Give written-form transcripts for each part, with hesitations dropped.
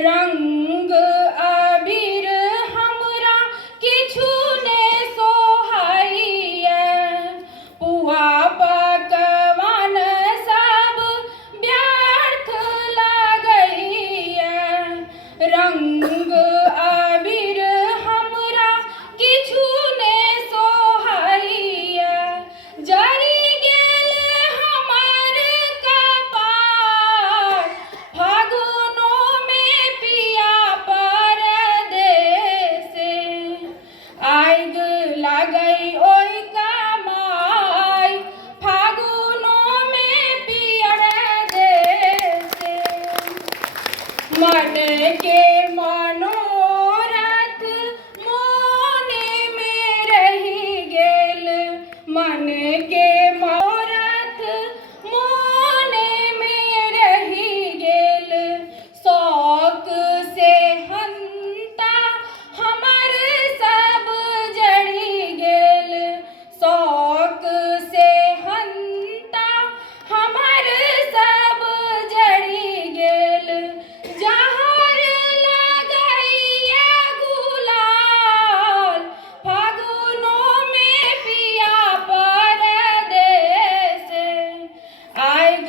रंग अबीर हमरा किछु ने सोहाइया, पुआ पकवान सब व्यर्थ लगैया। रंग अबीर हमरा किछु ने सोहाइया, जरि गेल हमर कपार फागुनो में पिया परदेसे। आइग लागै ओइ कमाई फागुनो में पिया परदेसे। मन के मनोरथ मोने में रहि गेल, मन के मनोरथ मोने में रहि गेल। शौक से हंता हमर सब जरि गेल, शौक से हंता हमर सब जरि गेल। जहर लगैया गुलाल फागुनो में पिया परदेसे। आइग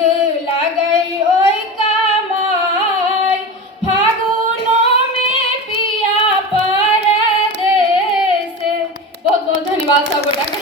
लागै ओइ कमाई फागुनो में पिया परदेसे। बहुत बहुत धन्यवाद सब गोटा के।